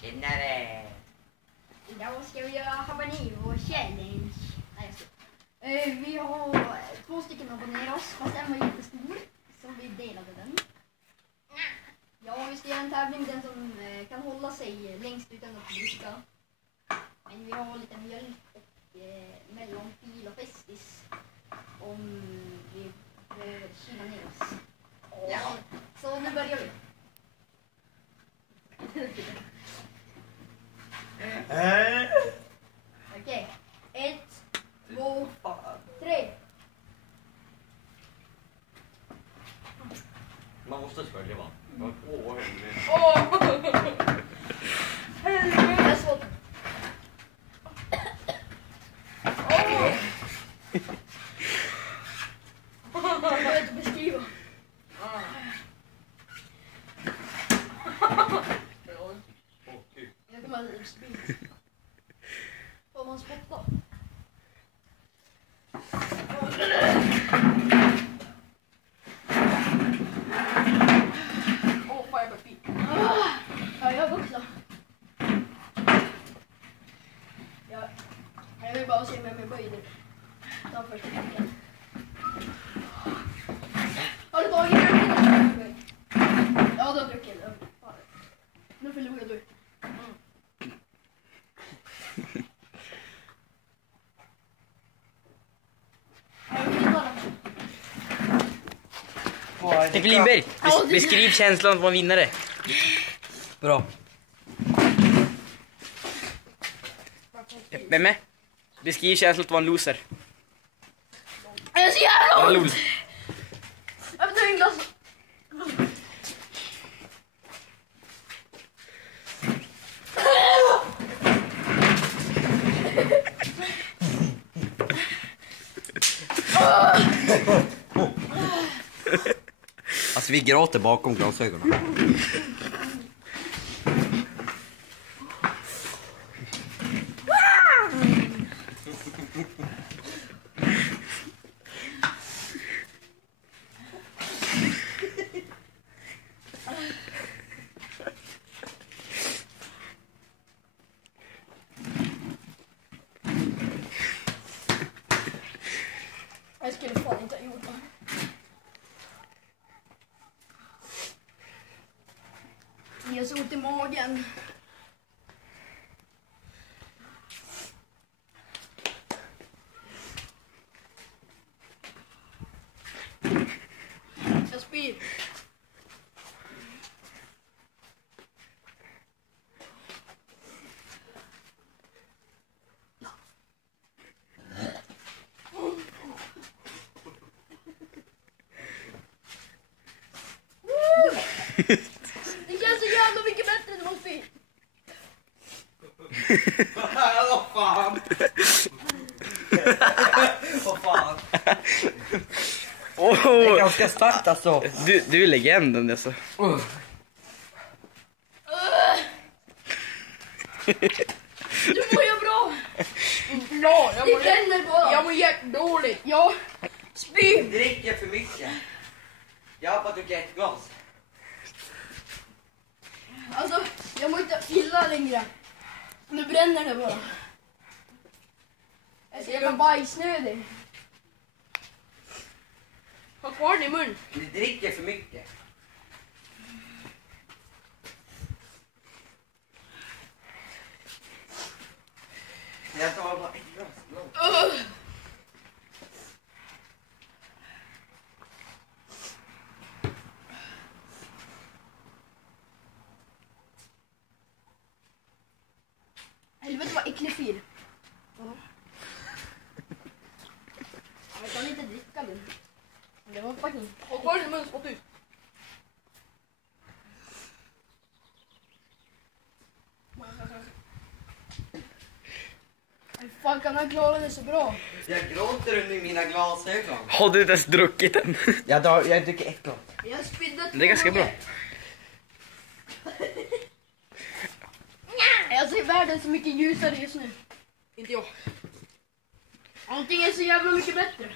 Tjenare! Idag ska vi göra habanero challenge. Vi har 2 stycken habaneros, fast den var jättestor, så vi delade den. Ja, vi ska göra en tävling, den som kan hålla sig längst utan att bruska. Men vi har lite mjölk och mellanfil och festis om vi behöver kyla ner oss. Ja. Så nu börjar vi. Okej. 1, 2, 3. Man måste följa va? Åh, Det är svårt. Jag kan inte beskriva. Jag kommer att spy. Får man spotta? Åh, fan jag börjar spy. Ja, jag också. Jag vill bara se om jag blir böjd. Ta första tanken. Har du tagit den? Ja, du har druckit den. Nu förlorar du. Stefan Lindberg, beskriv känslan att vara vinnare. Bra. Vem är? Beskriv känslan att vara en loser. Jag är så jävla ont! Lol. Jag vill ta en glas. Alltså vi gråter bakom glasögonen. Jag skulle fan inte ha gjort det. Jag har så ont i magen. Jag spyr. Det känns så jävla mycket bättre än att spy. Vad fan? Vad fan? Det är ganska starkt alltså. Du är legenden alltså. Du mår ju bra. Ja, Det bränner bara. jag mår jättedåligt. Ja, spy. Dricker för mycket. Jag har bara druckit 1 glas. Alltså, jag mår inte illa längre. Nu bränner det bara. Jag är så jävla bajsnödig. Ha kvar den i mun. Du dricker för mycket. Jag tar bara 1 glas. Helvete vad äcklig fil. Jag kan inte dricka den. Det var fucking... Ha kvar den i mun, spott ut. Hur fan kan han klara det så bra? Jag gråter under mina glasögon. Har du inte ens druckit den? Jag dricker 1 glas. Jag spydde 2 Det är ganska bra. Jag ser världen så mycket ljusare just nu. Inte jag. Allting är så jävla mycket bättre.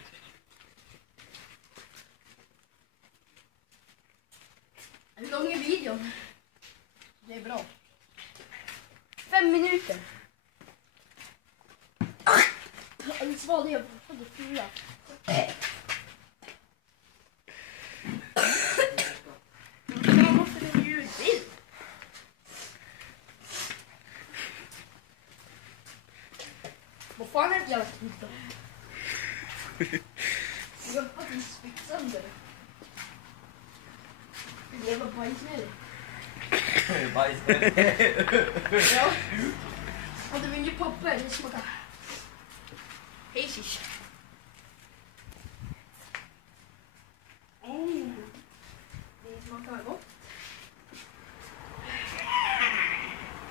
Hur lång är videon? Det är bra. 5 minuter. Jag svalde jag på det fyra. Man måste det ljudbild. Vad fan är det jävla knitt? Jag har faktiskt spitt sönder. Det var bajsnödig. Ja. Och det var inget papper, det smakar. Hej shish. Det smakar gott.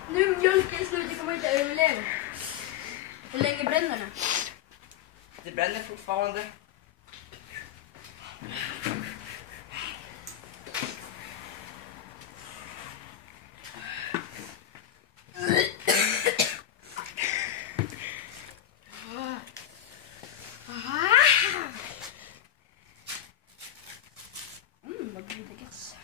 Nu mjölken slut, det kommer inte överleva. Hur länge bränner den? Det bränner fortfarande. Vad god det gas.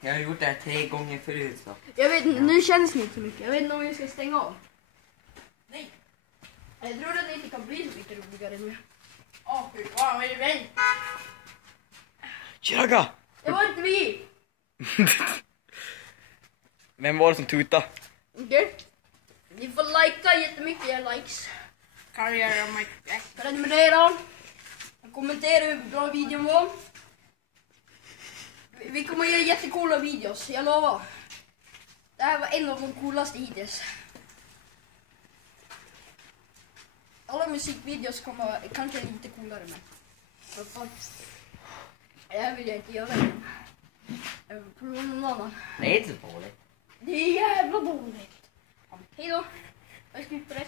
Jag har gjort det här 3 gånger förut så. Jag vet inte, nu känns det inte så mycket. Jag vet inte om jag ska stänga av. Nej. Jag tror att det inte kan bli så mycket roligare nu. Åh, fy fan, vad är det väl? Tjuraga! Det var inte vi! Vem var det som tutade? Okej? Ni får likea jättemycket, era likes. Kan jag göra mig? Prenumerera. Kommentera hur bra videon var. Vi kommer göra jättekola videos, jag lovar. Det här var en av de coolaste hittills. Alla musikvideos kommer kanske lite coolare men. För fan. Det här vill jag inte göra igen. Jag vill prova någon annan. Det är inte så dåligt. Det är jävla dåligt. Hej då. Jag ska ut på det.